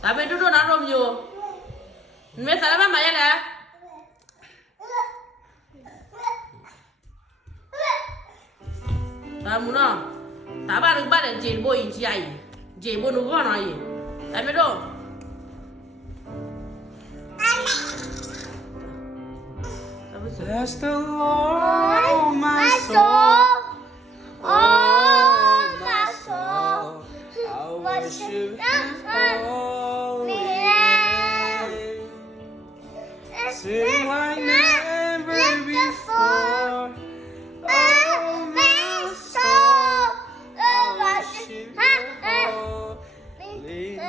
Tapi duduk nak Romeo. Mesa apa Maya lah? Tamu no. Tabar bar jelbo inci ai. Jelbo nugo no ai. Tapi do. Bless the Lord, oh my soul. Oh my soul. I worship His holy name. Sing like never before. Oh my soul. I worship Your holy name.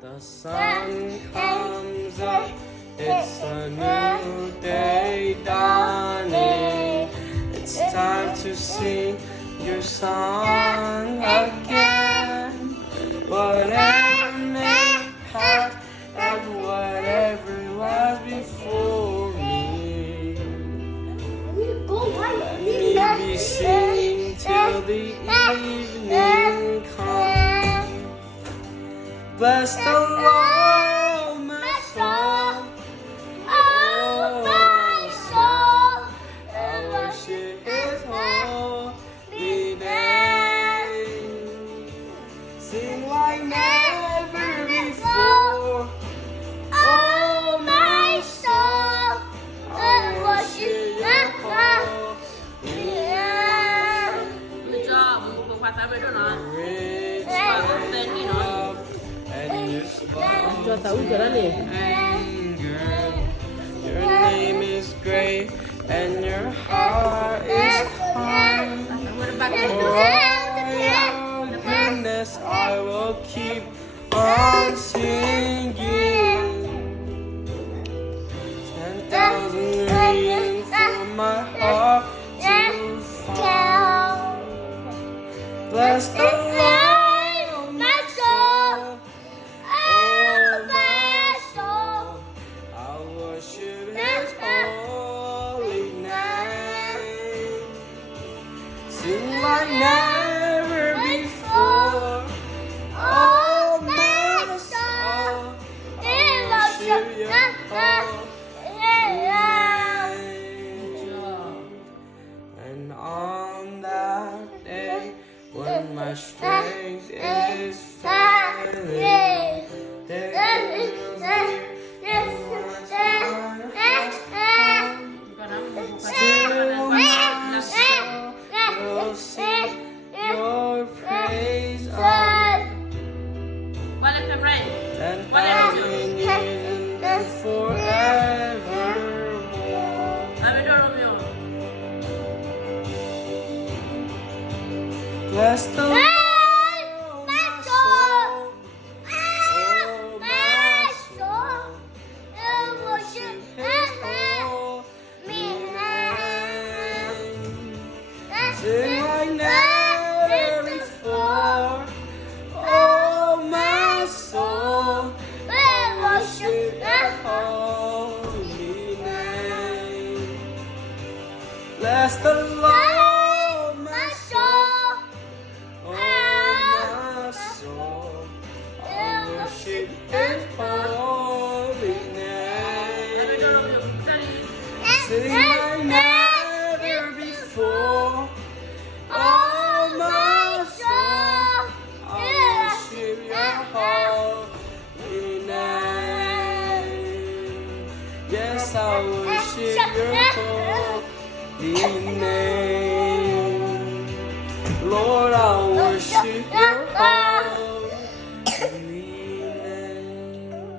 The sun comes up. It's a new day dawning. It's time to sing your song again. Whatever may have and whatever lies before me. Let me be singing till the evening comes. Bless the Lord, my soul. Sing like never before. Oh my soul, I worship Your holy name. Good job. Buku pasal bedo no. Rich Steady no. and Your slow Jual tahu jalan ni. anger. Your name is great and Your heart is kind. For all Your goodness, I will keep on singing. 10,000 reasons for my heart to find. Bless the Lord, my soul. Oh, my soul. I worship His holy name. Sing like never before. Oh, my soul. I worship Your holy name. And on that day, when my strength is failing, there is still my soul will sing Your praise on. Balik ke Brian. 10,000 years and forevermore. Tapi do Romeo. Bless the Lord, my soul. Oh, my soul. I worship His holy name. Sing like never before. Oh, my soul. I worship Your holy name. Bless the Lord, my soul. Oh, my soul. I worship His holy Tapi do name. Romeo. Tadi. Sing like never before. Oh, my soul. I worship Your holy name. Yes, I worship Your holy name. Lord, I worship Your holy name.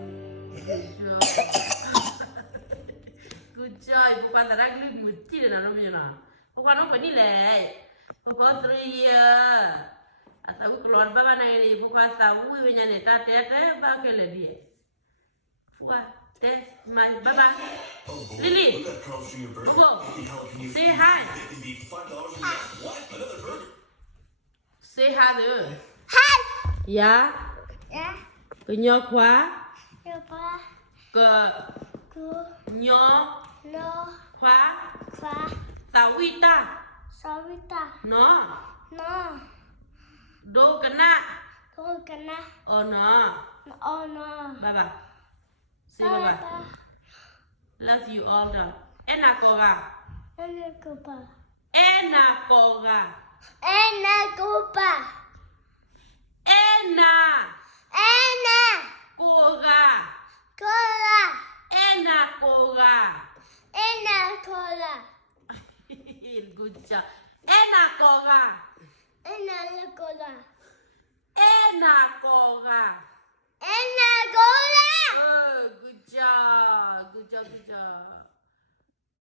Good job. Ibu pasal lagi lu mesti dah nak Romeo na. Bukan apa ni leh. Bukan 3 year. Atau keluar bawa na ibu pasal ui punya ni tate ba kele dia. Wah, bye. Lily. Bobo. Say hi. Say hi there. Hi. Ya. Ya. Kenyo khóa. Apa? Ke Ku. nyo Lo. khóa. Kwa. Tawita. Sawita. No. No. Do kena. Tu coconut. Oh no. Oh no. Baba. Say baba. Baba. Love you all the. Enakoga. Enakopa. Enakoga. Enakopa. Enakoga. Cola. Enakoga. Enakola. Good job. Enakoga. Enakola. Enakoga. Enakola. Oh, good job. Good job. Good job.